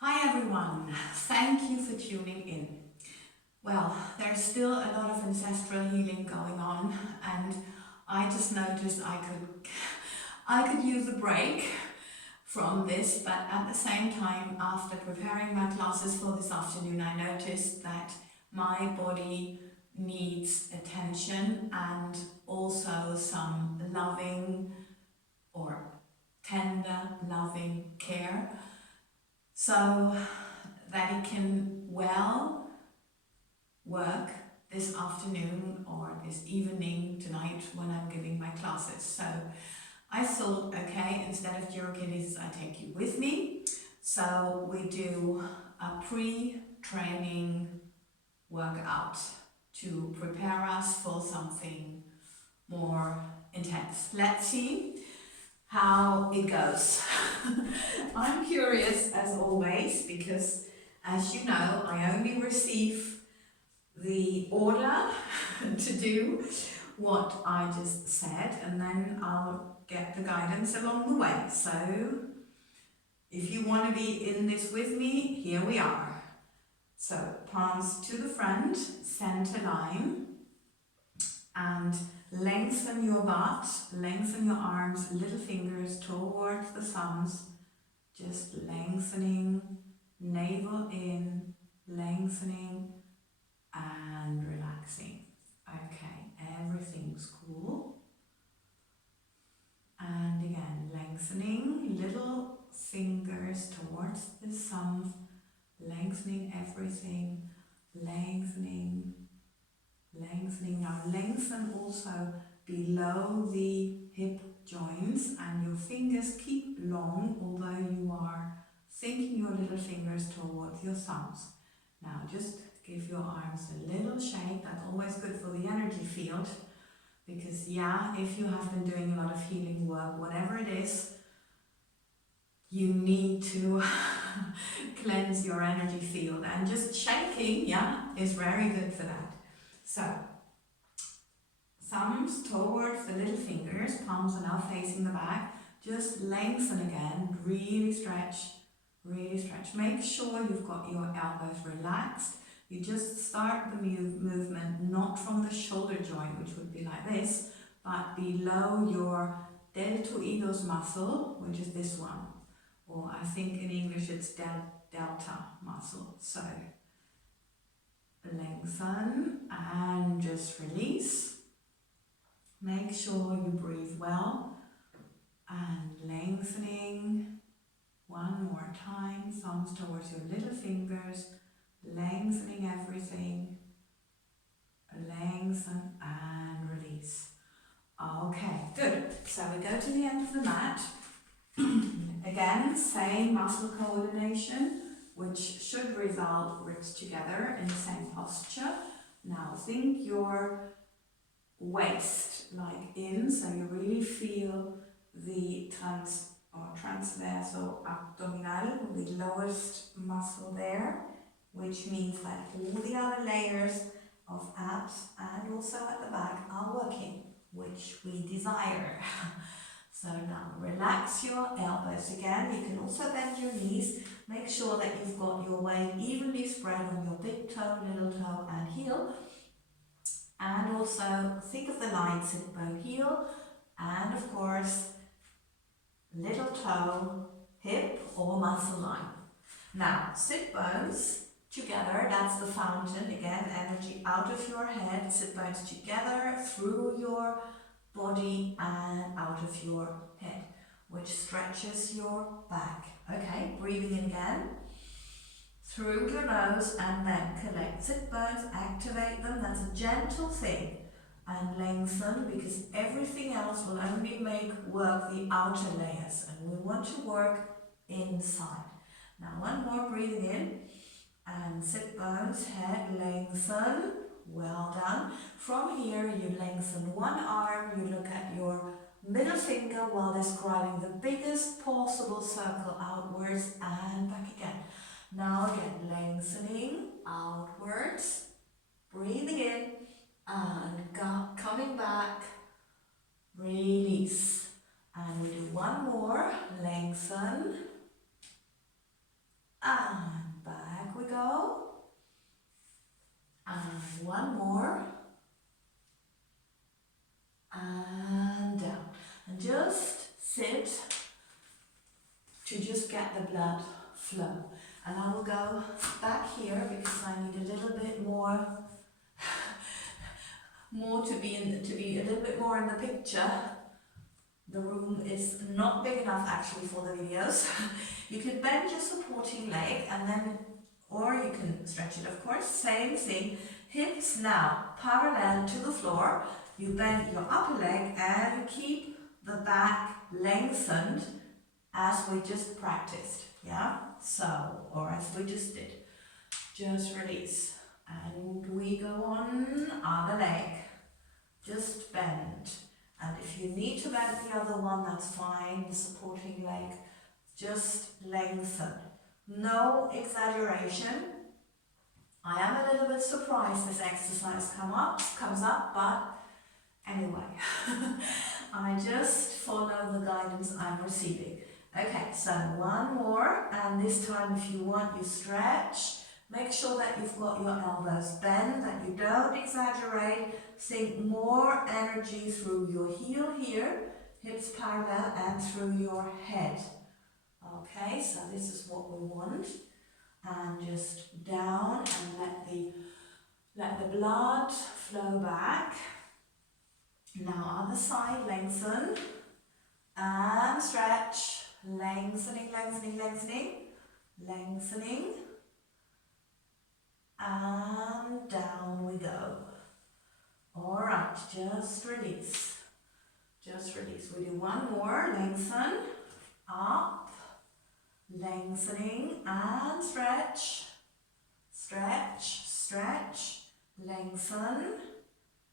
Hi everyone, thank you for tuning in. Well, there's still a lot of ancestral healing going on, and I just noticed I could use a break from this, but at the same time, after preparing my classes for this afternoon, I noticed that my body needs attention and also some loving or tender, loving care, so that it can well work this afternoon or this evening tonight when I'm giving my classes. So I thought, okay, instead of Gyrokinesis, I take you with me. So we do a pre-training workout to prepare us for something more intense. Let's see how it goes. I'm curious as always because, as you know, I only receive the order to do what I just said, and then I'll get the guidance along the way. So if you want to be in this with me, here we are. So palms to the front, center line, and lengthen your butt, lengthen your arms, little fingers towards the thumbs, just lengthening, navel in, lengthening and relaxing. Okay, everything's cool. And again, lengthening, little fingers towards the thumbs, lengthening everything, lengthening, lengthening. Now lengthen also below the hip joints, and your fingers keep long, although you are sinking your little fingers towards your thumbs. Now just give your arms a little shake. That's always good for the energy field, because yeah, if you have been doing a lot of healing work, whatever it is, you need to cleanse your energy field, and just shaking, yeah, is very good for that. So thumbs towards the little fingers, palms are now facing the back. Just lengthen again, really stretch, really stretch. Make sure you've got your elbows relaxed. You just start the movement not from the shoulder joint, which would be like this, but below your deltoidos muscle, which is this one. Or I think in English it's delta muscle. So lengthen and just release. Make sure you breathe well, and lengthening one more time, thumbs towards your little fingers, lengthening everything, lengthen and release. Okay, good. So we go to the end of the mat. Again, same muscle coordination, which should result ribs together in the same posture. Now think your waist like in, so you really feel the transversal abdominal, the lowest muscle there, which means that all the other layers of abs and also at the back are working, which we desire. So now relax your elbows again. You can also bend your knees. Make sure that you've got your weight evenly spread on your big toe, little toe and heel. And also think of the line sit bone heel, and of course little toe, hip or muscle line. Now sit bones together, that's the fountain. Again, energy out of your head, sit bones together through your body and out of your head, which stretches your back. Okay, breathing in again through your nose, and then collect sit bones, activate them. That's a gentle thing, and lengthen, because everything else will only make work the outer layers, and we want to work inside. Now one more, breathing in, and sit bones, head, lengthen. Well done. From here you lengthen one arm, you look at your middle finger while describing the biggest possible circle outwards and back again. Now again, lengthening outwards, breathing in and coming back, release. And we do one more, lengthen and back we go. And one more. And down. And just sit to just get the blood flow. And I will go back here because I need a little bit more to be a little bit more in the picture. The room is not big enough actually for the videos. You can bend your supporting leg and then, or you can stretch it of course, same thing. Hips now parallel to the floor. You bend your upper leg and you keep the back lengthened as we just practiced, yeah? So, or as we just did. Just release. And we go on other leg. Just bend. And if you need to bend the other one, that's fine. The supporting leg, just lengthen. No exaggeration. I am a little bit surprised this exercise comes up, but anyway, I just follow the guidance I'm receiving. Okay, so one more, and this time if you want, you stretch. Make sure that you've got your elbows bent, that you don't exaggerate. Think more energy through your heel here, hips parallel, and through your head. Okay, so this is what we want. And just down and let the blood flow back. Now other side, lengthen and stretch, lengthening, lengthening, lengthening, lengthening, and down we go. All right, just release, just release. We do one more, lengthen, up, lengthening and stretch, stretch, stretch, lengthen,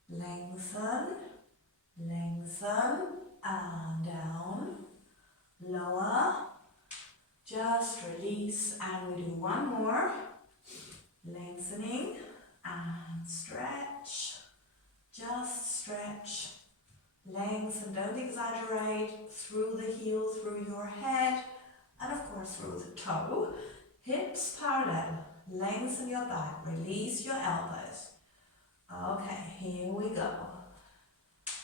lengthen, lengthen, and down, lower, just release, and we do one more, lengthening and stretch, just stretch, lengthen, don't exaggerate, through the heel, through your head, and of course through the toe, hips parallel, lengthen your back, release your elbows. Okay, here we go.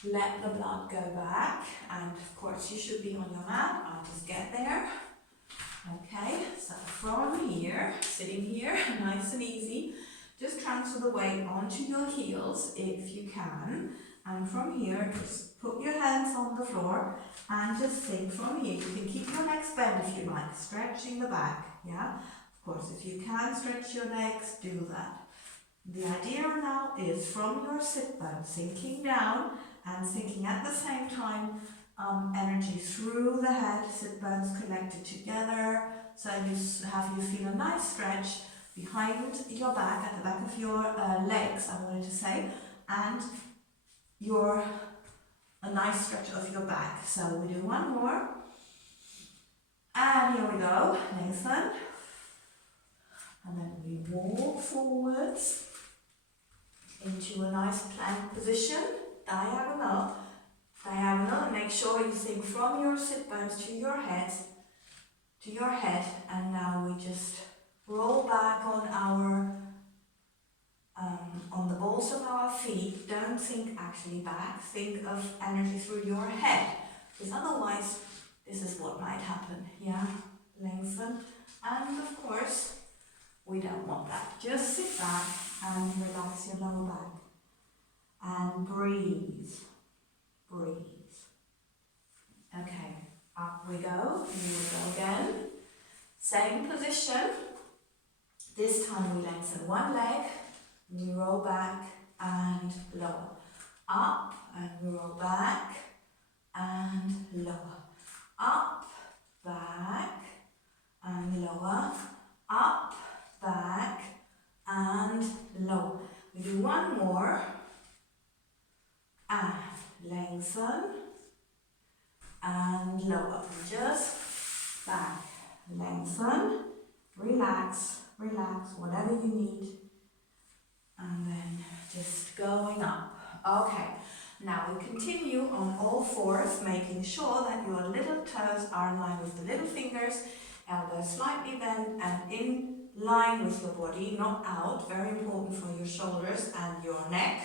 Let the blood go back, and of course you should be on your mat. I'll just get there. Okay, so from here, sitting here, nice and easy, just transfer the weight onto your heels if you can. And from here, just put your hands on the floor and just think from here. You can keep your legs bent if you like, stretching the back, yeah? Of course, if you can stretch your legs, do that. The idea now is from your sit bone, sinking down and sinking at the same time, energy through the head, sit bones connected together, so you feel a nice stretch behind your back, at the back of your legs, I wanted to say, and a nice stretch of your back. So we do one more, and here we go, lengthen, and then we walk forwards into a nice plank position, diagonal, and make sure you sink from your sit bones to your head, and now we just roll back on the balls of our feet. Don't think actually back, think of energy through your head, because otherwise this is what might happen, yeah? Lengthen, and of course we don't want that. Just sit back and relax your lower back and breathe. Breathe. Okay, up we go. Here we go again. Same position. This time we lengthen one leg, we roll back and lower. Up and we roll back and lower. Up, back and lower. Up, back and lower. We do one more. And lengthen and lower. Just back, lengthen, relax, relax, whatever you need, and then just going up. Okay, now we continue on all fours, making sure that your little toes are in line with the little fingers elbows slightly bent and in line with your body, not out, very important for your shoulders and your neck.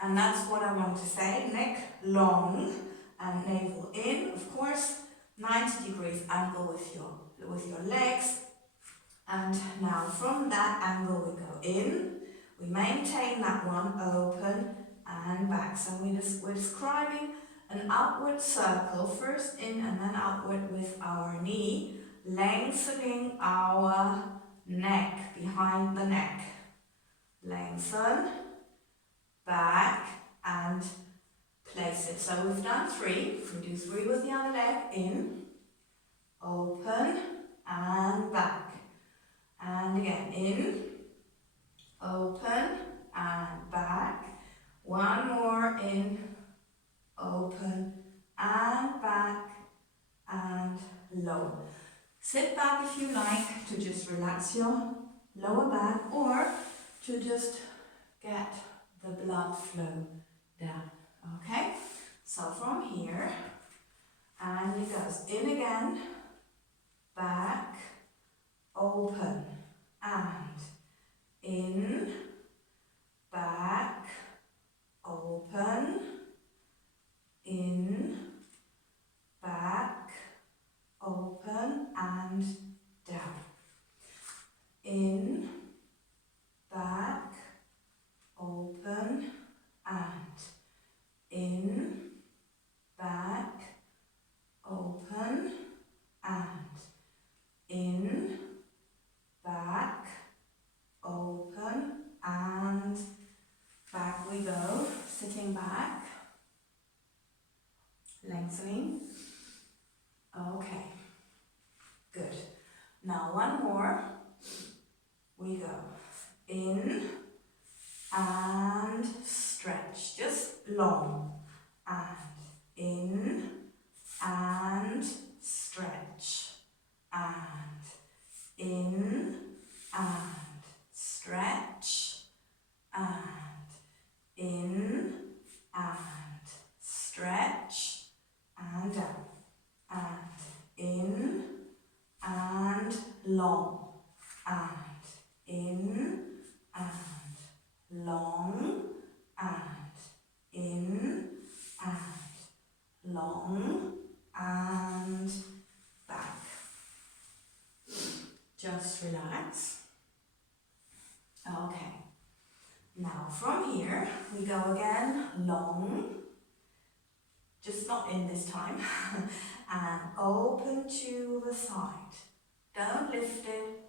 And that's what I want to say, neck long and navel in, of course, 90 degrees angle with your legs. And now from that angle we go in, we maintain that one, open and back. So we're describing an outward circle, first in and then outward with our knee, lengthening our neck, behind the neck. Lengthen, back and place it. So we've done 3, we do 3 with the other leg, in, open and back. And again, in, open and back. One more, in, open and back and lower. Sit back if you like to just relax your lower back or to just get the blood flow down. Okay? So from here, and it goes in again, back, open and in, back, open, in, back, open and down. In, back, open and in, back, open and in, back, open and back we go, sitting back, lengthening. Okay, good. Now one more, we go in and stretch, just long, and in and stretch, and in and stretch, and in and stretch, and down, and in and long, and in and long, and in and long, and back. Just relax. Okay. Now from here we go again long, just not in this time, and open to the side. Don't lift it,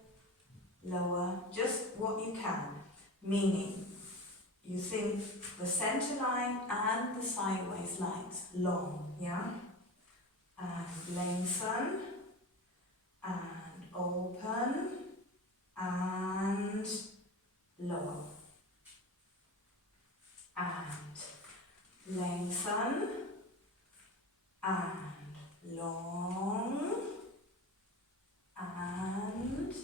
lower, just what you can, meaning you think the center line and the sideways lines, long, yeah? And lengthen, and open, and lower. And lengthen, and long, and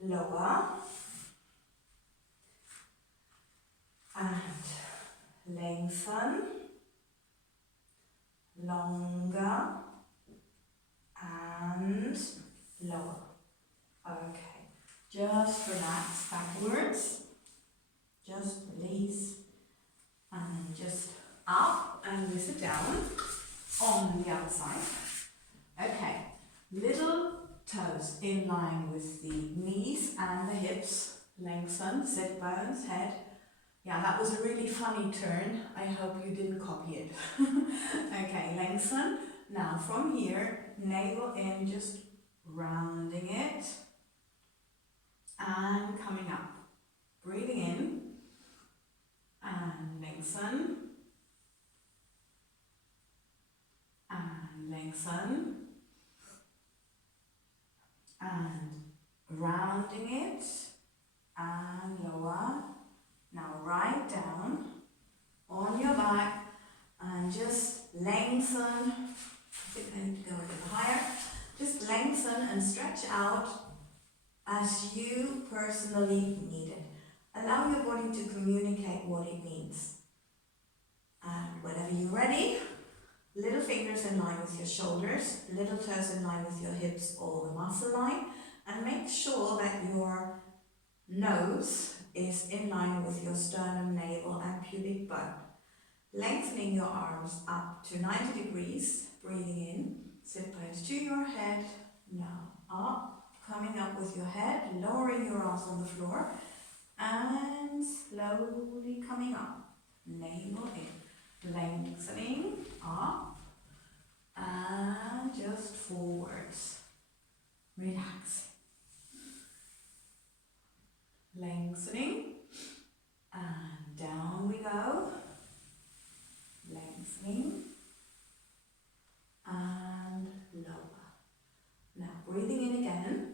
lower, and lengthen, longer, and lower. Okay, just relax backwards, just release, and then just up, and we sit down on the outside. Okay, little toes in line with the knees and the hips, lengthen, sit bones, head. Yeah, that was a really funny turn. I hope you didn't copy it. Okay, lengthen. Now from here, navel in, just rounding it and coming up. Breathing in and lengthen and lengthen and rounding it and lower. Now right down on your back and just lengthen. I think I need to go a little higher. Just lengthen and stretch out as you personally need it. Allow your body to communicate what it needs. And whenever you're ready, Little fingers in line with your shoulders, little toes in line with your hips or the muscle line, and make sure that your nose is in line with your sternum, navel and pubic bone. Lengthening your arms up to 90 degrees, breathing in, sit bones to your head, now up, coming up with your head, lowering your arms on the floor, and slowly coming up, navel in, lengthening up, and just forwards, relax, lengthening, and down we go, lengthening, and lower. Now breathing in again,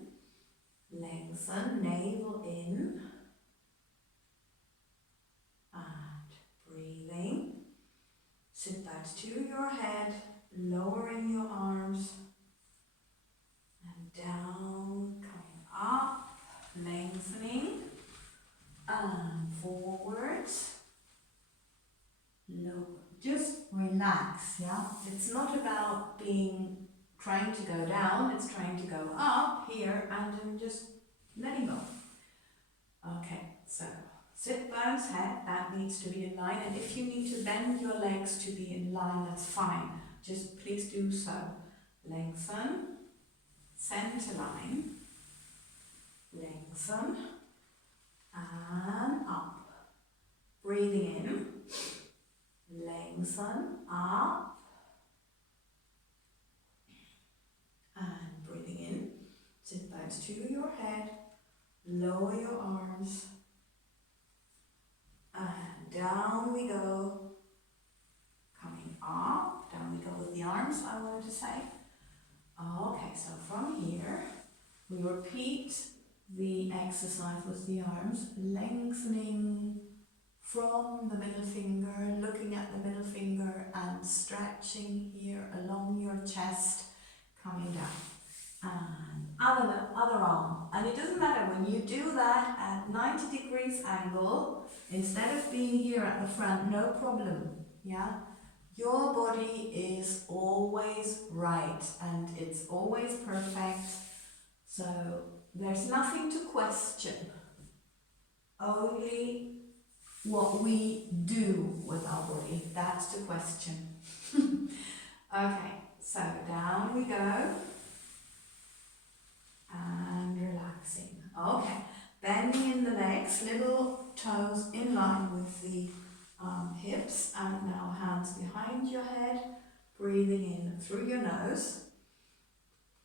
lengthen, navel in, and breathing, sit back to your head, lowering your arms, and down, coming up, lengthening, and forwards, lower. Just relax, yeah? It's not about trying to go down, it's trying to go up here and then just letting go. Okay, so sit bones, head, that needs to be in line, and if you need to bend your legs to be in line, that's fine. Just please do so. Lengthen, center line, lengthen, and up. Breathing in, lengthen, up, and breathing in, sit bones to your head, lower your arms, and down we go, coming up, down we go with the arms, I wanted to say. Okay, so from here, we repeat the exercise with the arms, lengthening from the middle finger, looking at the middle finger and stretching here along your chest, coming down. And other arm. And it doesn't matter when you do that at 90 degrees angle, instead of being here at the front, no problem. Yeah? Your body is always right and it's always perfect. So there's nothing to question. Only what we do with our body, that's the question. Okay, so down we go. And relaxing. Okay, bending in the legs, little toes in line with the hips, and now hands behind your head, breathing in through your nose.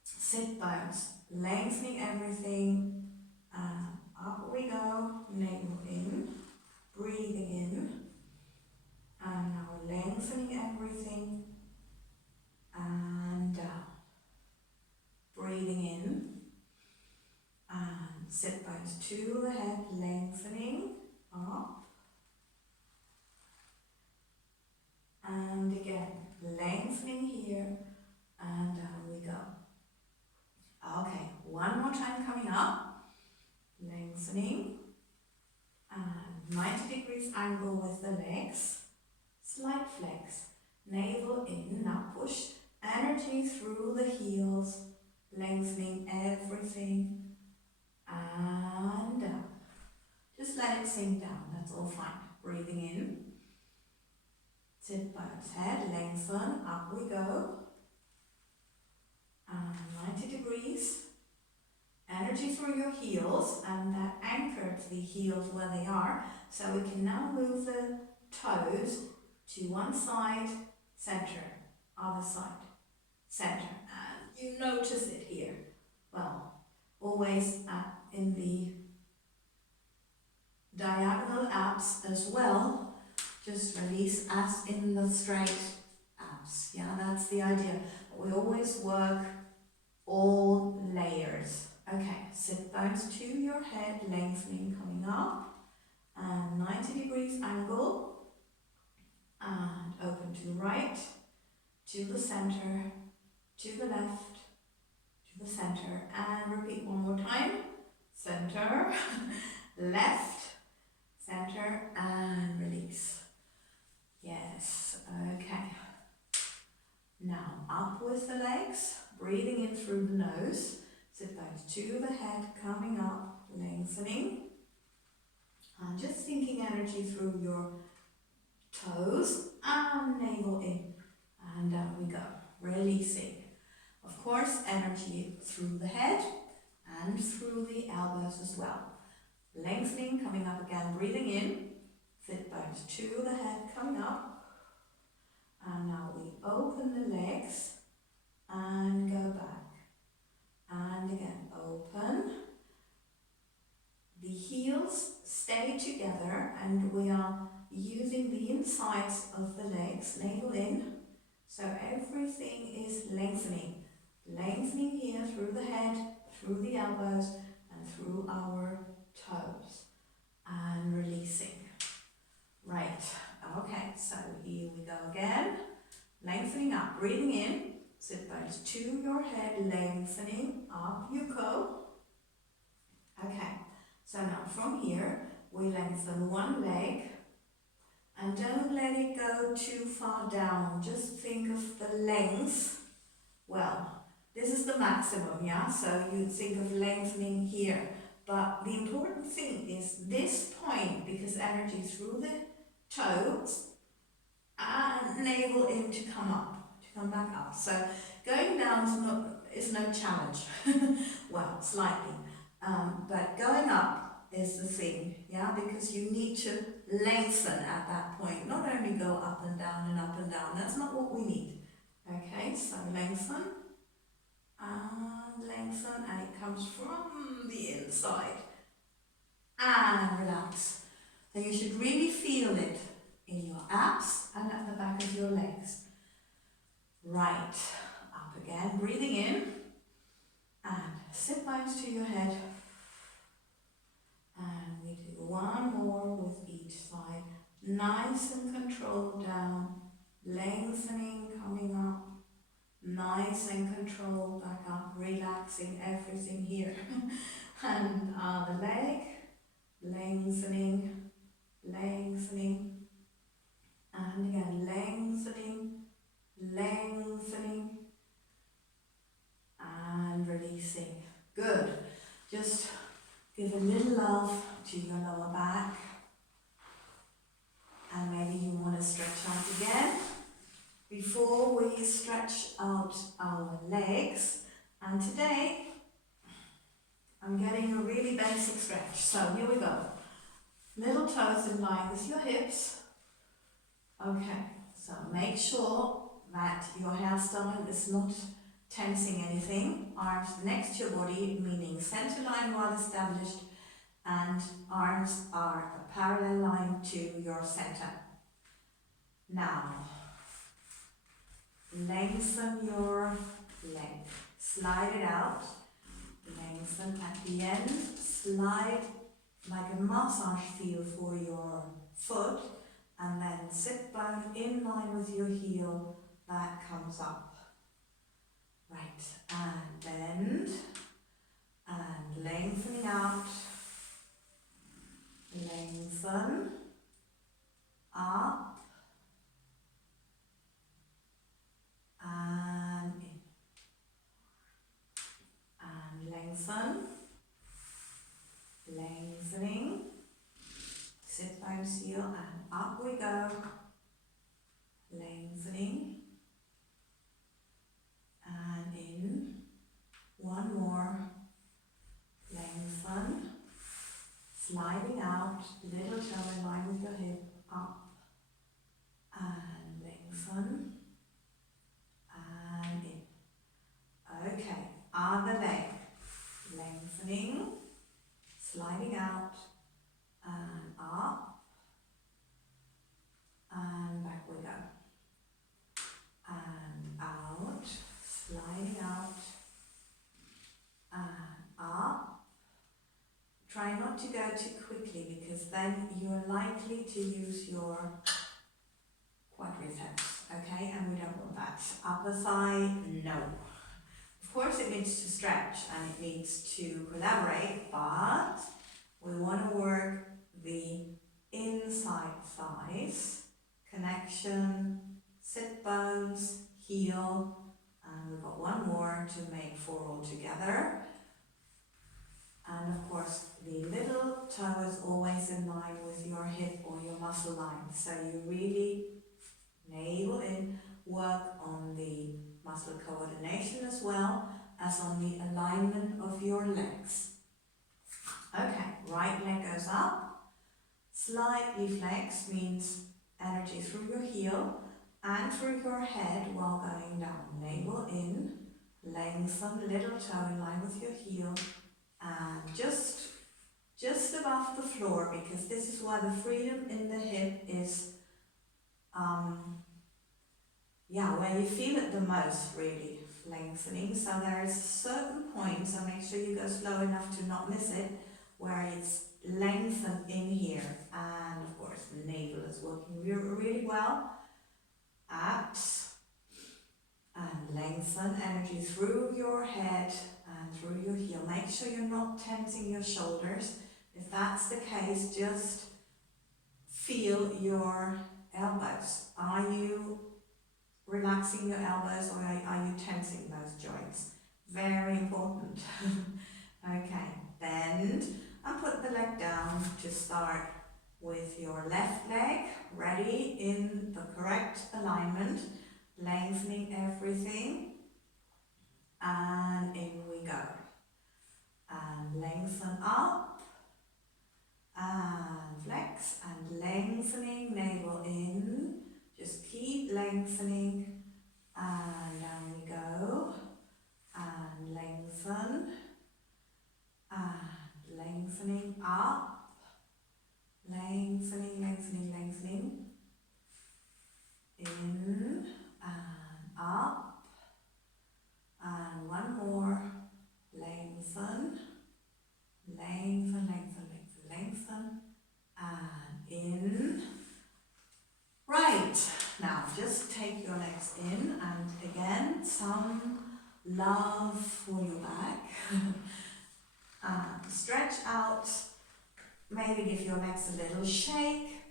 Sit bones, lengthening everything, and up we go, navel in, breathing in, and now lengthening everything, and down. Breathing in, and sit bones to the head, lengthening, up, and again, lengthening here, and down we go. Okay, one more time coming up, lengthening, and 90 degrees angle with the legs, slight flex, navel in, now push energy through the heels, lengthening everything, and down. Just let it sink down, that's all fine. Breathing in, sit bones, head, lengthen, up we go, and 90 degrees, energy through your heels, and that anchored the heels where they are, so we can now move the toes to one side, center, other side, center, and you notice it here. Well, always in the diagonal abs as well, just release as in the straight abs. Yeah, that's the idea. We always work all layers. Okay, sit bones to your head, lengthening, coming up, and 90 degrees angle, and open to right, to the center, to the left, to the center, and repeat one more time. Center, left, center, and release. Yes, okay. Now up with the legs, breathing in through the nose, sit bones to the head, coming up, lengthening, and just sinking energy through your toes and navel in, and down we go, releasing. Of course, energy through the head and through the elbows as well. Lengthening, coming up again, breathing in, sit bones to the head, coming up, and now we open the legs and go back, and again open. The heels stay together and we are using the insides of the legs, navel in, so everything is lengthening. Lengthening here through the head, through the elbows and through our toes, and releasing. Right, okay, so here we go again. Lengthening up, breathing in, sit bones to your head, lengthening, up you go. Okay, so now from here, we lengthen one leg, and don't let it go too far down, just think of the length. Well, this is the maximum, yeah, so you think of lengthening here, but the important thing is this point, because energy through the toes and navel in to come up, to come back up. So going down is no challenge. Well, slightly, but going up is the thing, yeah, because you need to lengthen at that point, not only go up and down and up and down. That's not what we need. Okay, so lengthen and lengthen, and it comes from the inside, and relax. So you should really feel it in your abs and at the back of your legs. Right, up again, breathing in, and sit bones to your head, and we do one more with each side, nice and controlled down, lengthening, coming up, nice and controlled back up, relaxing everything here. And the leg, lengthening, lengthening, and again lengthening, lengthening, and releasing. Good. Just give a little love to your lower back, and maybe you want to stretch out again before we stretch out our legs. And today I'm getting a really basic stretch. So here we go. Little toes in line with your hips. Okay, so make sure that your hairstyle is not tensing anything. Arms next to your body, meaning center line well established, and arms are a parallel line to your center. Now, lengthen your leg, slide it out, lengthen at the end, slide like a massage feel for your foot, and then sit bone in line with your heel, that comes up. Right, and bend, and lengthening out, lengthen, up, and in, and lengthen, lengthening, sit bones heel, and up we go, lengthening, and in, one more, lengthen, sliding out, little toe in line with your hip, up, and lengthen, and in. Okay, other leg, lengthening, sliding out, and up, and back we go, and out, sliding out, and up. Try not to go too quickly, because then you're likely to use your quadriceps, okay, and we don't want that. Upper thigh, no. Of course it needs to stretch and it needs to collaborate, but we want to work the inside thighs, connection, sit bones, heel, and we've got one more to make 4 all together. And of course, the little toe is always in line with your hip or your muscle line. So you really navel in, work on the muscle coordination as well as on the alignment of your legs. Okay, right leg goes up, slightly flex means energy through your heel and through your head while going down. Navel in, lengthen, little toe in line with your heel, and just above the floor, because this is why the freedom in the hip is where you feel it the most, really, lengthening. So there's certain points, so make sure you go slow enough to not miss it, where it's lengthened in here, and of course the navel is working really well. Abs, and lengthen energy through your head and through your heel. Make sure you're not tensing your shoulders. If that's the case, just feel your elbows. Are you relaxing your elbows, or are you tensing those joints? Very important. Okay, bend and put the leg down to start with your left leg, ready in the correct alignment, lengthening everything, and in we go. And lengthen up, and flex, and lengthening, navel in, just keep lengthening, and down we go, and lengthen, and lengthening up, lengthening, lengthening, lengthening, in, and up, and one more, lengthen, lengthen, lengthen, lengthen, lengthen, and in. Right, now just take your legs in, and again, some love for your back. And stretch out, maybe give your legs a little shake.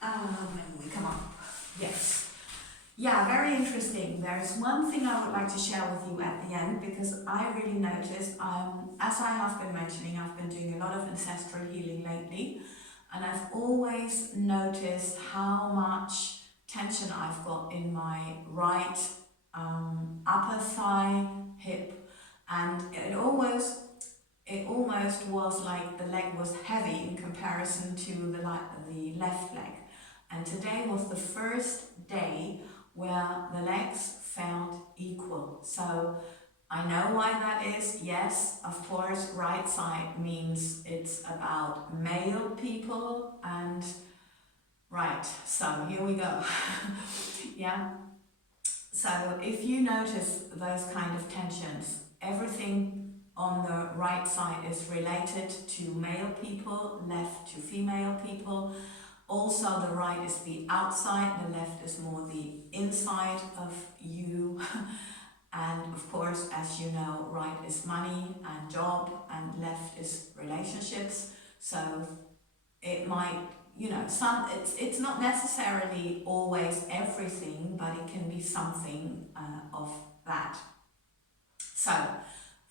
When we come up, yes. Yeah, very interesting. There's one thing I would like to share with you at the end, because I really noticed, as I have been mentioning, I've been doing a lot of ancestral healing lately, and I've always noticed how much tension I've got in my right upper thigh, hip, and it almost was like the leg was heavy in comparison to the left leg. And today was the first day where the legs felt equal. So I know why that is. Yes, of course, right side means it's about male people, and right, so here we go. Yeah. So if you notice those kind of tensions, everything on the right side is related to male people, left to female people. Also, the right is the outside, the left is more the inside of you. And of course, as you know, right is money and job, and left is relationships. So it might, it's not necessarily always everything, but it can be something of that. So,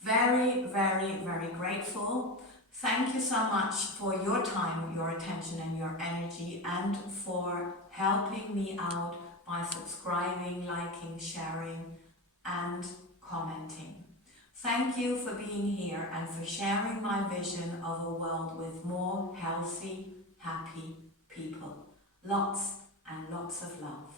very, very, very grateful. Thank you so much for your time, your attention and your energy, and for helping me out by subscribing, liking, sharing and commenting. Thank you for being here and for sharing my vision of a world with more healthy, happy people. Lots and lots of love.